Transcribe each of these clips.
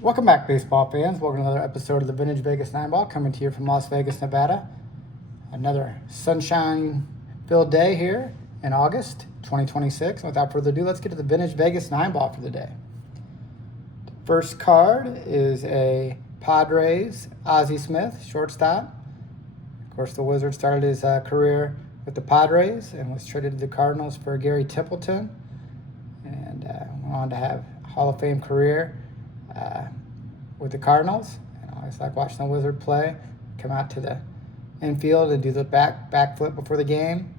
Welcome back, baseball fans. Welcome to another episode of the Vintage Vegas 9 Ball, coming to you from Las Vegas, Nevada. Another sunshine-filled day here in August 2026. Without further ado, let's get to the Vintage Vegas 9 Ball for the day. The first card is a Padres Ozzie Smith, shortstop. Of course, the Wizard started his career with the Padres and was traded to the Cardinals for Gary Templeton, and went on to have a Hall of Fame career with the Cardinals. And I always like watching the Wizard play, come out to the infield and do the backflip before the game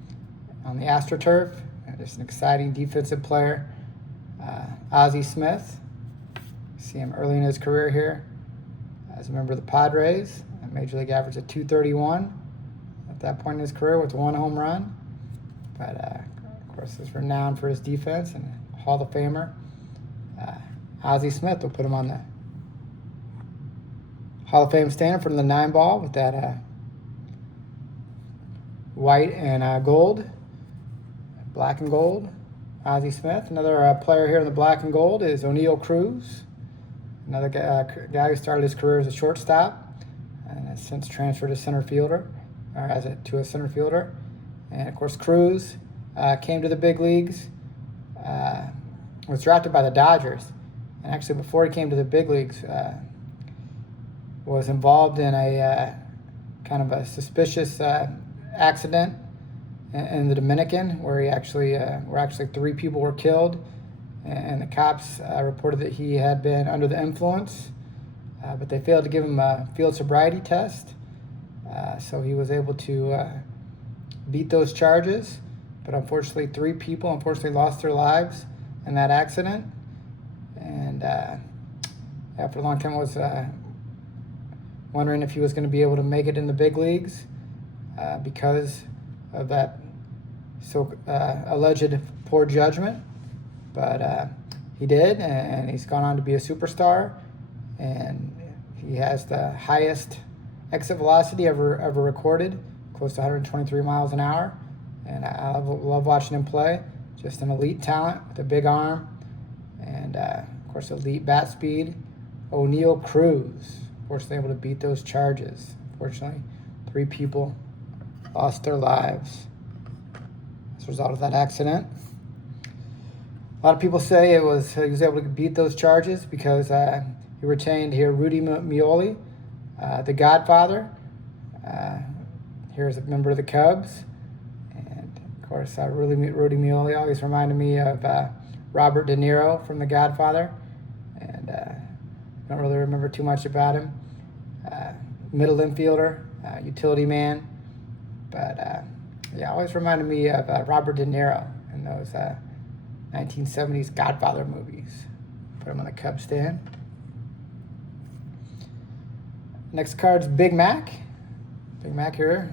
on the AstroTurf. And just an exciting defensive player. Ozzie Smith, see him early in his career here as a member of the Padres. A Major League average of .231 at that point in his career with one home run. But of course, is renowned for his defense and Hall of Famer. Ozzie Smith will put him on the Hall of Fame stand from the 9 Ball with that white and gold, black and gold. Ozzie Smith. Another player here in the black and gold is O'Neal Cruz, another guy who started his career as a shortstop and has since transferred to center fielder, or to a center fielder. And of course, Cruz came to the big leagues, was drafted by the Dodgers, and actually before he came to the big leagues, was involved in a kind of a suspicious accident in the Dominican, where where 3 people were killed, and the cops reported that he had been under the influence, but they failed to give him a field sobriety test, so he was able to beat those charges. But unfortunately, 3 people lost their lives in that accident, and after a long time was wondering if he was going to be able to make it in the big leagues because of that alleged poor judgment. But he did, and he's gone on to be a superstar, and he has the highest exit velocity ever recorded, close to 123 miles an hour. And I love watching him play. Just an elite talent with a big arm, and of course, elite bat speed. O'Neal Cruz, fortunately able to beat those charges. Fortunately, 3 people lost their lives as a result of that accident. A lot of people say he was able to beat those charges because he retained here Rudy Meoli, the Godfather. Here's a member of the Cubs. And of course, Rudy Meoli always reminded me of Robert De Niro from The Godfather. And don't really remember too much about him. Middle infielder, utility man. But always reminded me of Robert De Niro in those 1970s Godfather movies. Put him on the Cubs stand. Next card's Big Mac. Big Mac here.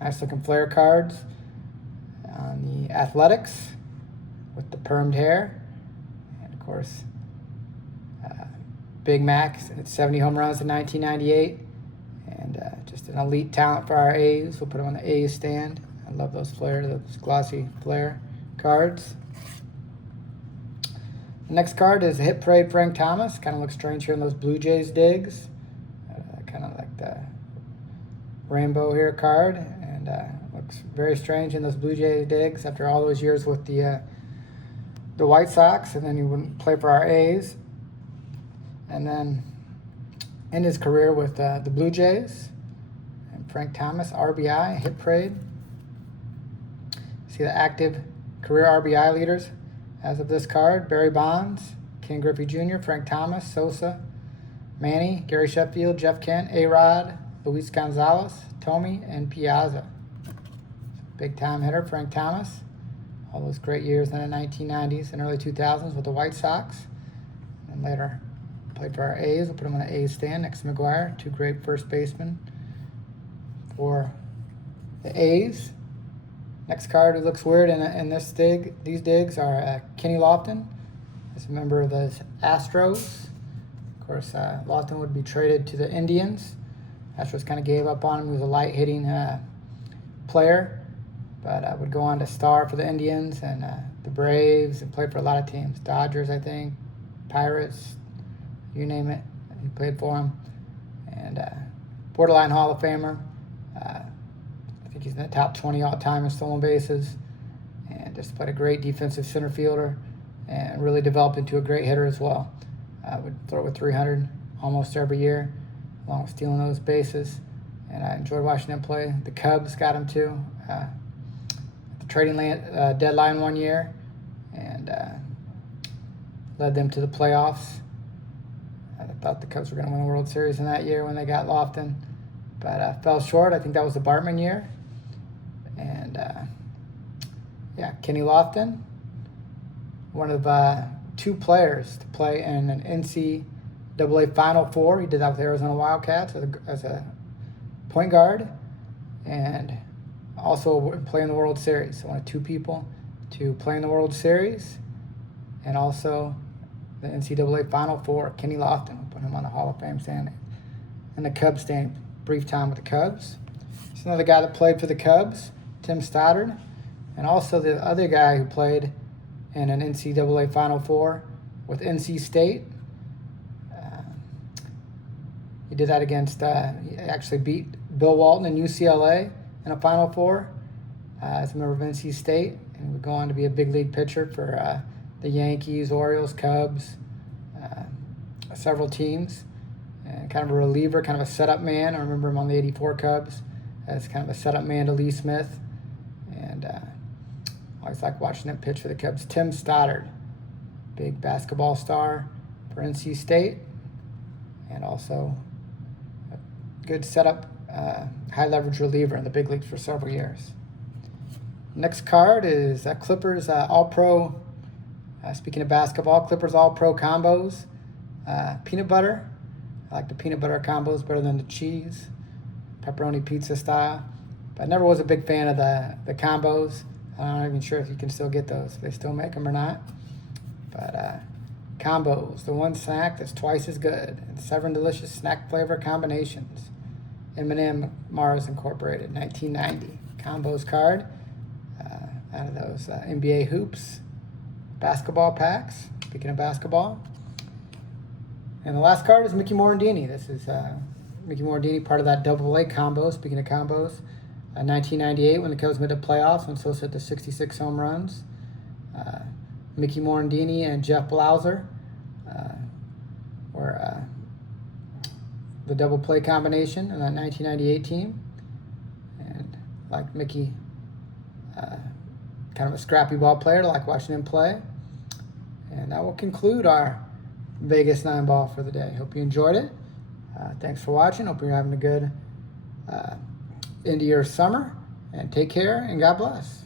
Nice looking flare cards on the Athletics with the permed hair. And of course, Big Mac at 70 home runs in 1998. And just an elite talent for our A's. We'll put him on the A's stand. I love those glossy flare cards. The next card is Hit Parade Frank Thomas. Kind of looks strange here in those Blue Jays digs. Kind of like the rainbow here card. And looks very strange in those Blue Jays digs after all those years with the White Sox. And then he wouldn't play for our A's. And then in his career with the Blue Jays. And Frank Thomas, RBI, Hit Parade. See the active career RBI leaders as of this card: Barry Bonds, Ken Griffey Jr., Frank Thomas, Sosa, Manny, Gary Sheffield, Jeff Kent, A-Rod, Luis Gonzalez, Tommy, and Piazza. Big time hitter, Frank Thomas. All those great years in the 1990s and early 2000s with the White Sox. And later played for our A's. We'll put him on the A's stand next to McGuire. 2 great first basemen for the A's. Next card, it looks weird in this dig. These digs are Kenny Lofton, as a member of the Astros. Of course, Lofton would be traded to the Indians. Astros kind of gave up on him. He was a light-hitting player, but would go on to star for the Indians and the Braves, and played for a lot of teams. Dodgers, I think, Pirates, you name it, he played for him. And borderline Hall of Famer. I think he's in the top 20 all-time in stolen bases. And just played a great defensive center fielder and really developed into a great hitter as well. Would throw with 300 almost every year, along with stealing those bases. And I enjoyed watching him play. The Cubs got him too. At the trading deadline one year, and led them to the playoffs. I thought the Cubs were going to win the World Series in that year when they got Lofton, but fell short. I think that was the Bartman year. And yeah, Kenny Lofton, one of 2 players to play in an NCAA Final Four. He did that with Arizona Wildcats as a point guard, and also play in the World Series. So one of 2 people to play in the World Series, and also the NCAA Final Four. Kenny Lofton, we'll put him on the Hall of Fame standing. And the Cubs standing, brief time with the Cubs. There's another guy that played for the Cubs, Tim Stoddard, and also the other guy who played in an NCAA Final Four with NC State. He did that against, he actually beat Bill Walton and UCLA in a Final Four as a member of NC State, and would go on to be a big league pitcher for the Yankees, Orioles, Cubs, several teams, and kind of a reliever, kind of a setup man. I remember him on the '84 Cubs as kind of a setup man to Lee Smith, and always like watching him pitch for the Cubs. Tim Stoddard, big basketball star for NC State, and also a good setup, high leverage reliever in the big leagues for several years. Next card is Clippers All-Pro. Speaking of basketball, Clippers All-Pro combos. Peanut butter. I like the peanut butter combos better than the cheese. Pepperoni pizza style. But I never was a big fan of the combos. I'm not even sure if you can still get those, if they still make them or not. But combos, the one snack that's twice as good. And 7 delicious snack flavor combinations. M&M Mars Incorporated, 1990. Combos card. Out of those NBA hoops. Basketball packs, speaking of basketball. And the last card is Mickey Morandini. This is Mickey Morandini, part of that AA combo, speaking of combos. 1998, when the Cubs made the playoffs, when Sosa hit the 66 home runs. Mickey Morandini and Jeff Blauser were the double play combination in that 1998 team. And like Mickey, kind of a scrappy ball player, to like watching him play. And that will conclude our Vegas 9 ball for the day. Hope you enjoyed it. Thanks for watching. Hope you're having a good end of your summer. And take care, and God bless.